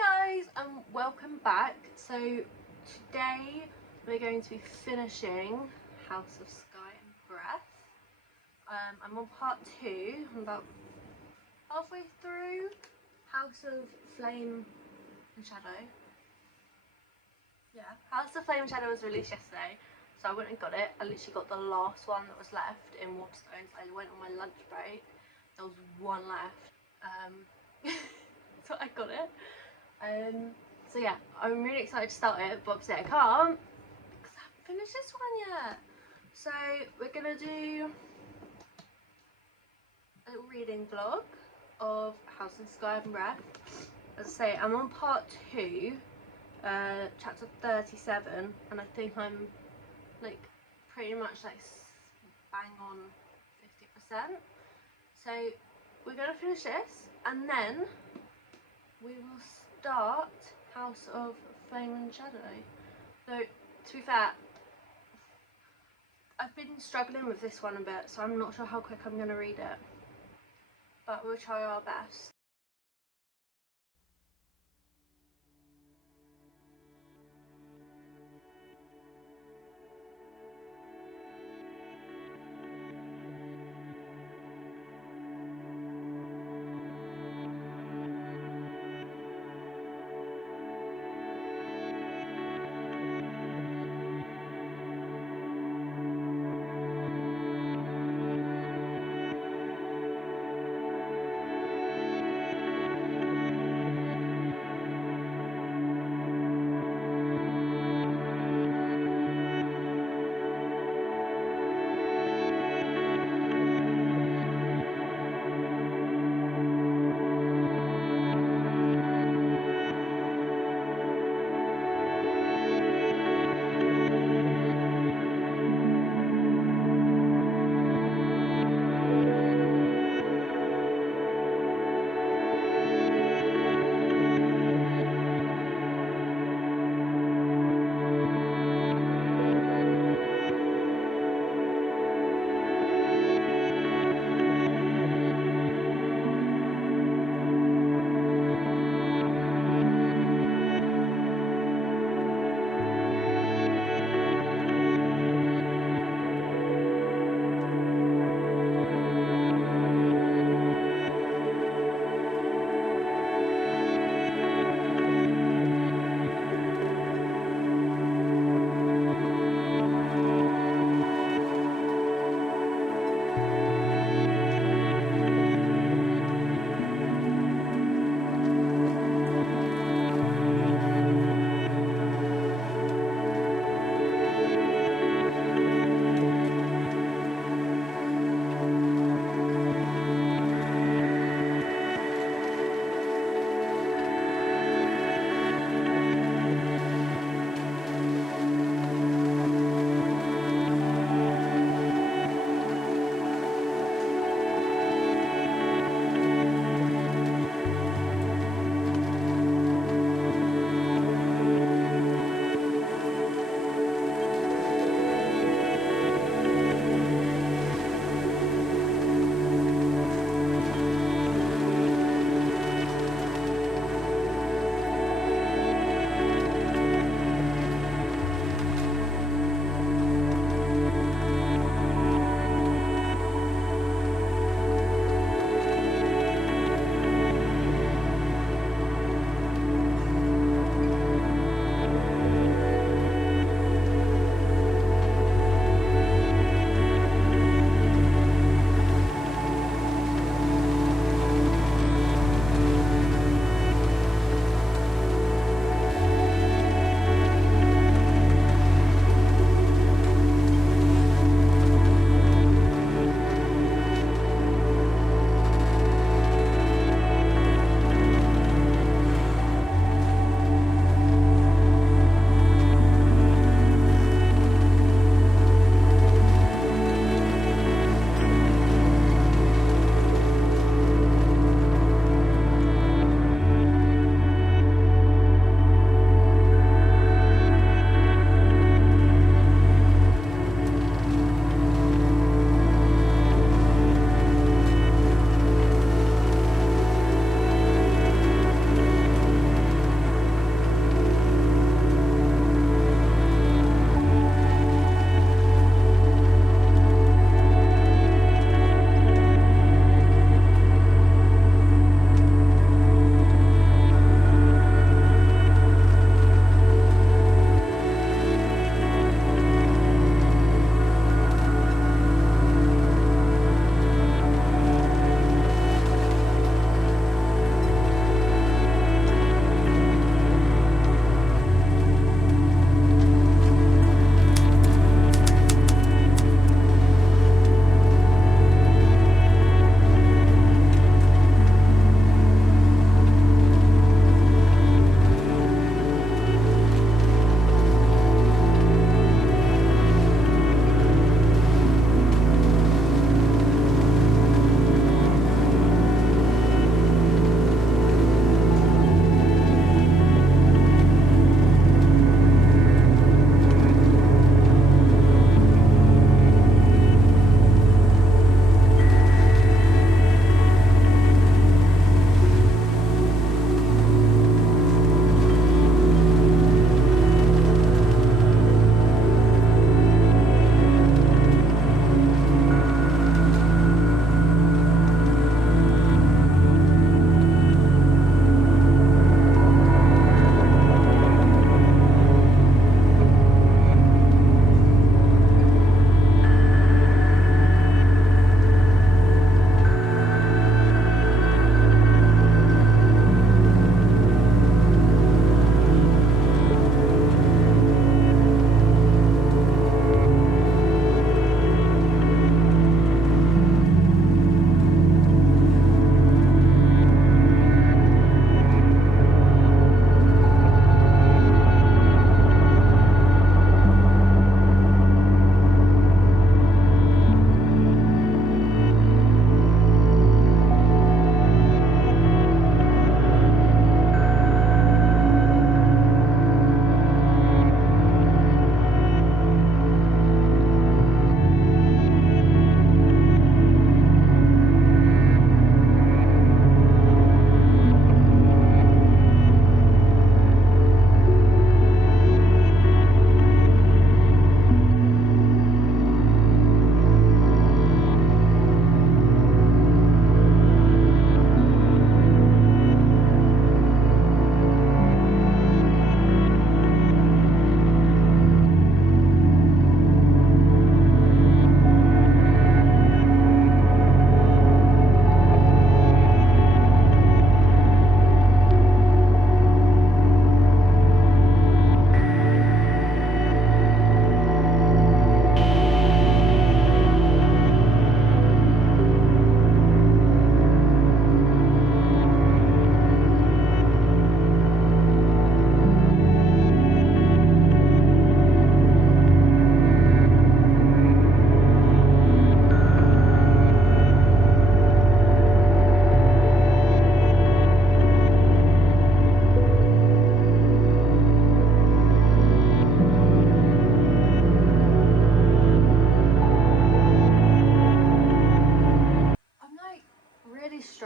Hi guys and welcome back. So today we're going to be finishing House of Sky and Breath. I'm on part 2. I'm about halfway through House of Flame and Shadow. Yeah, House of Flame and Shadow was released yesterday, so I went and got it. I literally got the last one that was left in Waterstones. I went on my lunch break. There was one left. So I got it. So yeah, I'm really excited to start it, but obviously I can't because I haven't finished this one yet. So we're gonna do a little reading vlog of House of Sky and Breath. As I say, I'm on part 2, chapter 37, and I think I'm like pretty much like bang on 50%. So we're gonna finish this, and then we will start House of Flame and Shadow. So, to be fair, I've been struggling with this one a bit, so I'm not sure how quick I'm going to read it. But we'll try our best.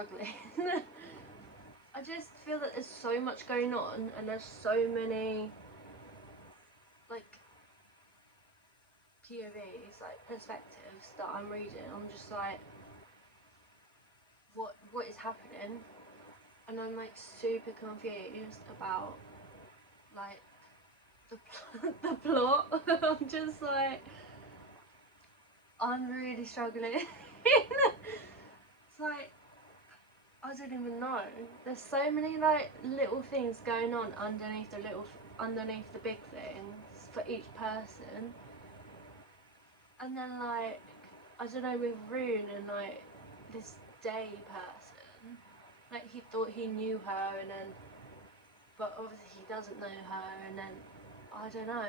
struggling. I just feel that there's so much going on, and there's so many like POVs, like perspectives that I'm reading. I'm just like, what is happening? And I'm like super confused about like the plot. I'm just like, I'm really struggling. It's like, I don't even know. There's so many like little things going on underneath the big things for each person. And then like, I don't know, with Rune and like this Day person, like he thought he knew her, and then, but obviously he doesn't know her, and then, I don't know.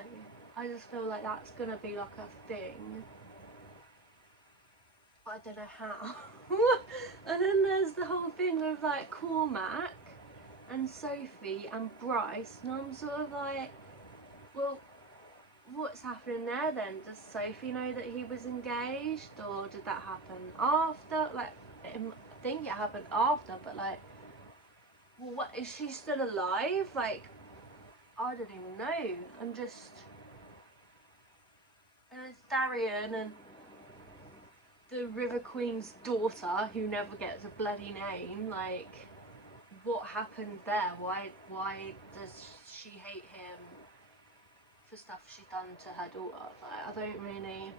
I just feel like that's gonna be like a thing. But I don't know how. And then there's the whole thing with like Cormac and Sophie and Bryce, and I'm sort of like, well, what's happening there then? Does Sophie know that he was engaged, or did that happen after? Like, I think it happened after, but like, well, what, is she still alive? Like, I don't even know. I'm just, and it's Darian and the River Queen's daughter, who never gets a bloody name. Like, what happened there? Why does she hate him for stuff she's done to her daughter? Like, I don't really,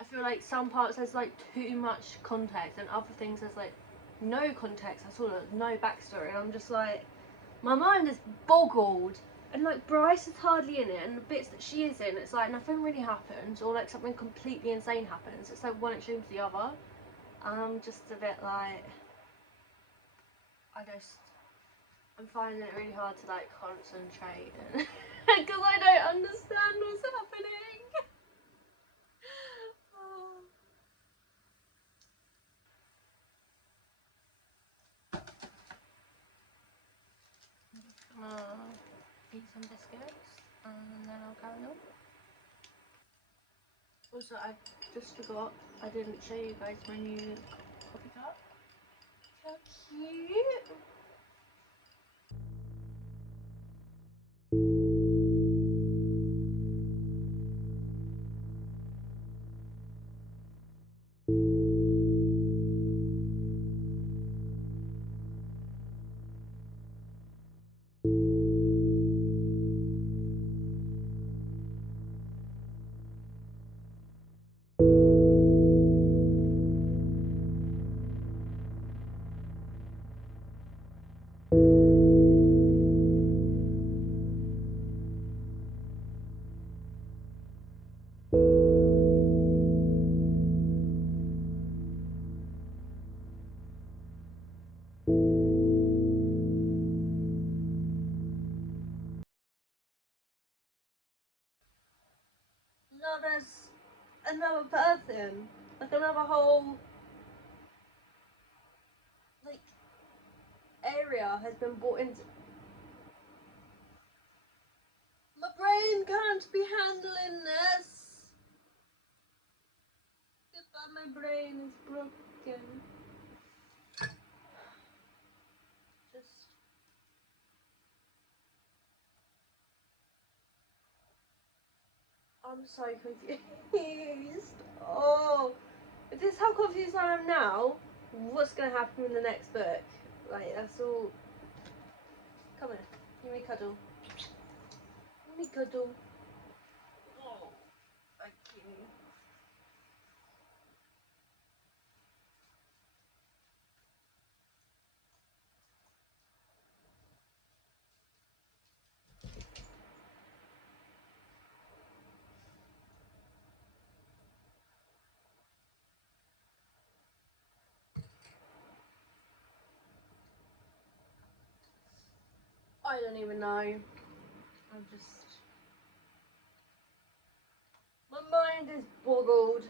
I feel like some parts there's like too much context, and other things there's like no context at all, no backstory. I'm just like, my mind is boggled. And like, Bryce is hardly in it, and the bits that she is in, it's like nothing really happens, or like something completely insane happens. It's like one extreme to the other. I'm just a bit like, I'm finding it really hard to like concentrate, because I don't understand what's happening. Eat some biscuits and then I'll carry on. Also, I just forgot, I didn't show you guys my new coffee cup. How cute! No, there's another person, like another whole like area has been brought into. My brain can't be handling this. My brain is broken. Just, I'm so confused. Oh, if this is how confused I am now, what's gonna happen in the next book? Like, that's all. Come here, give me a cuddle. Give me a cuddle. Oh, thank you. I don't even know. I'm just, my mind is boggled.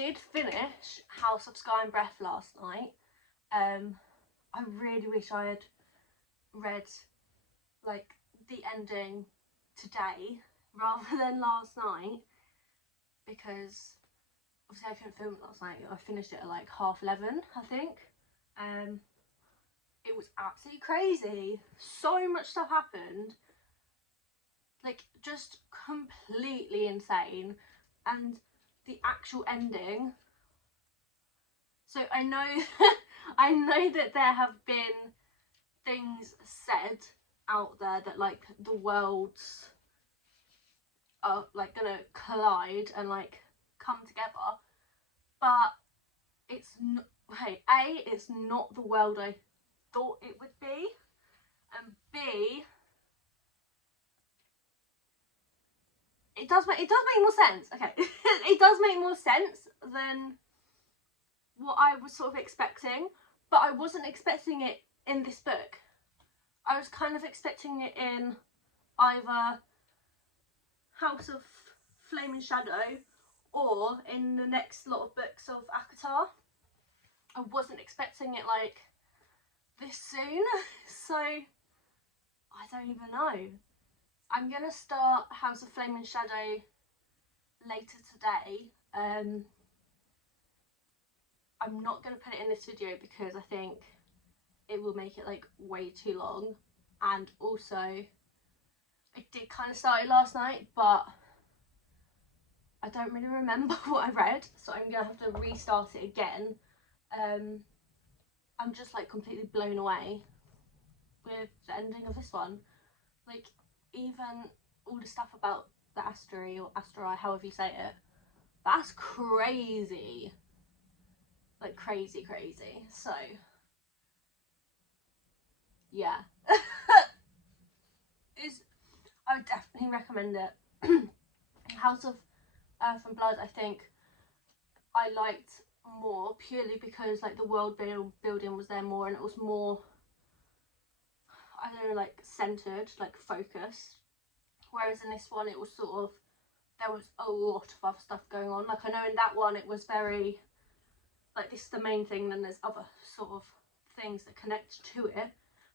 did finish House of Sky and Breath last night. I really wish I had read like the ending today rather than last night, because obviously I couldn't film it last night. I finished it at like 11:30, I think. It was absolutely crazy. So much stuff happened, like just completely insane. And the actual ending, so I know I know that there have been things said out there that like the worlds are like gonna collide and like come together, but it's not, hey, A, it's not the world I thought it would be, and B, it does make more sense. Okay. It does make more sense than what I was sort of expecting, but I wasn't expecting it in this book. I was kind of expecting it in either House of Flame and Shadow or in the next lot of books of ACOTAR. I wasn't expecting it like this soon, so I don't even know. I'm gonna start House of Flame and Shadow later today. I'm not gonna put it in this video because I think it will make it like way too long, and also I did kind of start it last night, but I don't really remember what I read, so I'm gonna have to restart it again. I'm just like completely blown away with the ending of this one. Like, even all the stuff about the Astery or Asterai, however you say it, that's crazy. Like crazy. So yeah. I would definitely recommend it. House of Earth and Blood, I think I liked more purely because like the world building was there more, and it was more, I don't know, like centered, like focused. Whereas in this one it was sort of, there was a lot of other stuff going on. Like I know in that one it was very like, this is the main thing, then there's other sort of things that connect to it.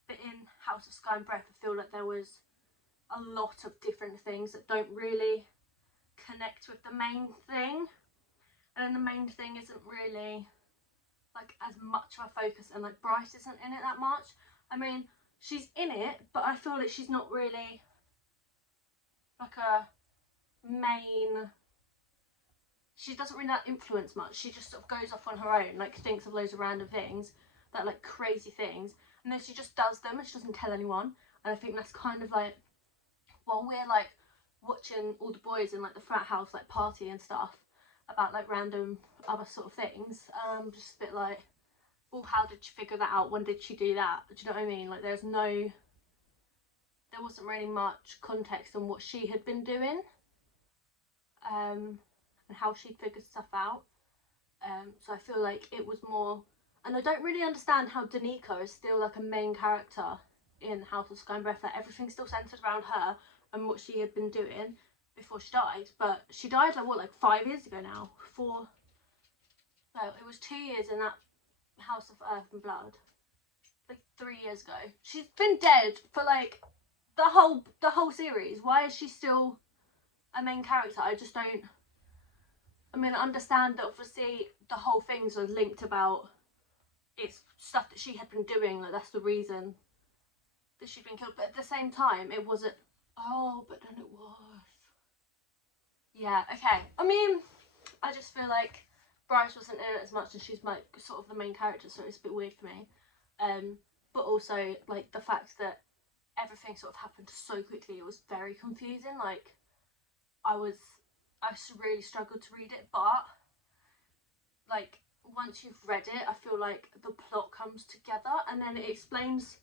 But in House of Sky and Breath, I feel like there was a lot of different things that don't really connect with the main thing, and then the main thing isn't really like as much of a focus, and like Bryce isn't in it that much. I mean, she's in it, but I feel like she's not really like a main, she doesn't really influence much. She just sort of goes off on her own, like thinks of loads of random things, that like crazy things, and then she just does them and she doesn't tell anyone. And I think that's kind of like, while we're like watching all the boys in like the frat house like party and stuff about like random other sort of things, just a bit like, well, how did she figure that out? When did she do that? Do you know what I mean? Like there wasn't really much context on what she had been doing, and how she'd figured stuff out. So I feel like it was more, and I don't really understand how Danica is still like a main character in House of Sky and Breath. Like everything's still centered around her and what she had been doing before she died. But she died like what, like 5 years ago now? It was 2 years in that House of Earth and Blood, like 3 years ago. She's been dead for like the whole series. Why is she still a main character? I just don't. I mean, I understand that obviously the whole things are linked about it's stuff that she had been doing, like that's the reason that she'd been killed, but at the same time it wasn't. Oh, but then it was. Yeah, okay. I mean, I just feel like Bryce wasn't in it as much, and she's like sort of the main character, so it's a bit weird for me. But also like the fact that everything sort of happened so quickly, it was very confusing. Like I really struggled to read it, but like once you've read it, I feel like the plot comes together, and then it explains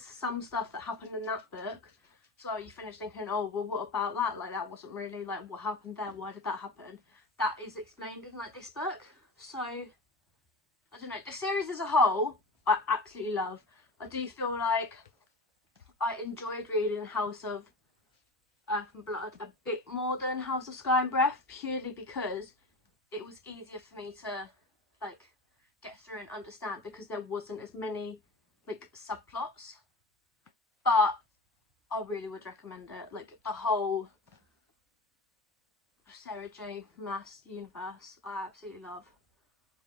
some stuff that happened in that book. So you finish thinking, oh well, what about that? Like that wasn't really like what happened there. Why did that happen? That is explained in like this book. So I don't know. The series as a whole, I absolutely love. I do feel like I enjoyed reading House of Earth and Blood a bit more than House of Sky and Breath, purely because it was easier for me to like get through and understand, because there wasn't as many like subplots. But I really would recommend it. Like the whole Sarah J Maas universe, I absolutely love.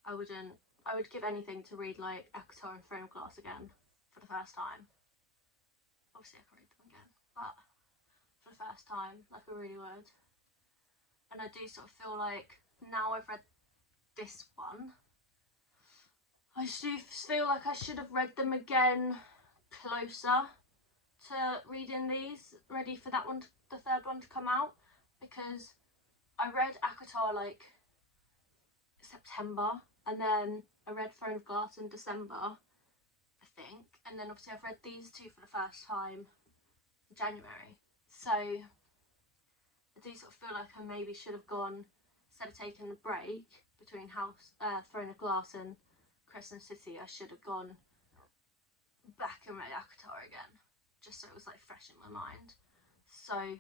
I would give anything to read like ACOTAR and Throne of Glass again for the first time. Obviously I can read them again, but for the first time, like I really would. And I do sort of feel like now I've read this one, I do feel like I should have read them again closer to reading these, ready for that one, the third one to come out, because I read ACOTAR like September, and then I read Throne of Glass in December, I think, and then obviously I've read these two for the first time in January. So I do sort of feel like I maybe should have gone, instead of taking the break between Throne of Glass and Crescent City, I should have gone back and read ACOTAR again, just so it was like fresh in my mind. So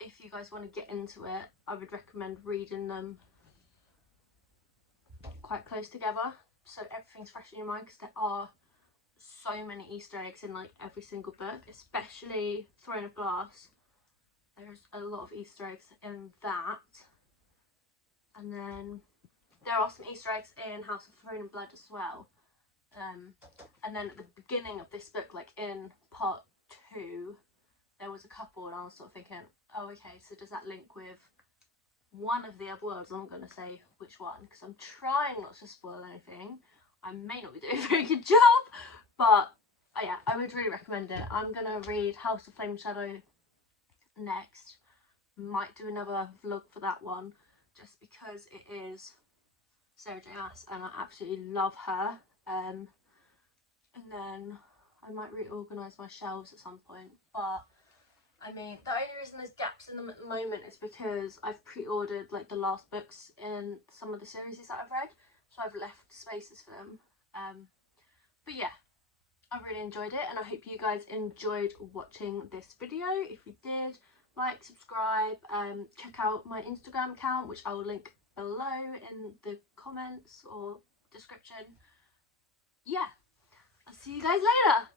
if you guys want to get into it, I would recommend reading them quite close together, so everything's fresh in your mind, because there are so many Easter eggs in like every single book, especially Throne of Glass. There's a lot of Easter eggs in that, and then there are some Easter eggs in House of Throne and Blood as well. And then at the beginning of this book, like in part 2, there was a couple, and I was sort of thinking, oh okay, so does that link with one of the other worlds? I'm not going to say which one, because I'm trying not to spoil anything. I may not be doing a very good job, but yeah, I would really recommend it. I'm going to read House of Flame and Shadow next. Might do another vlog for that one, just because it is Sarah J Maas and I absolutely love her. And then I might reorganise my shelves at some point, but I mean, the only reason there's gaps in them at the moment is because I've pre-ordered like the last books in some of the series that I've read, so I've left spaces for them. But yeah, I really enjoyed it, and I hope you guys enjoyed watching this video. If you did, like, subscribe, check out my Instagram account, which I will link below in the comments or description. Yeah, I'll see you guys later.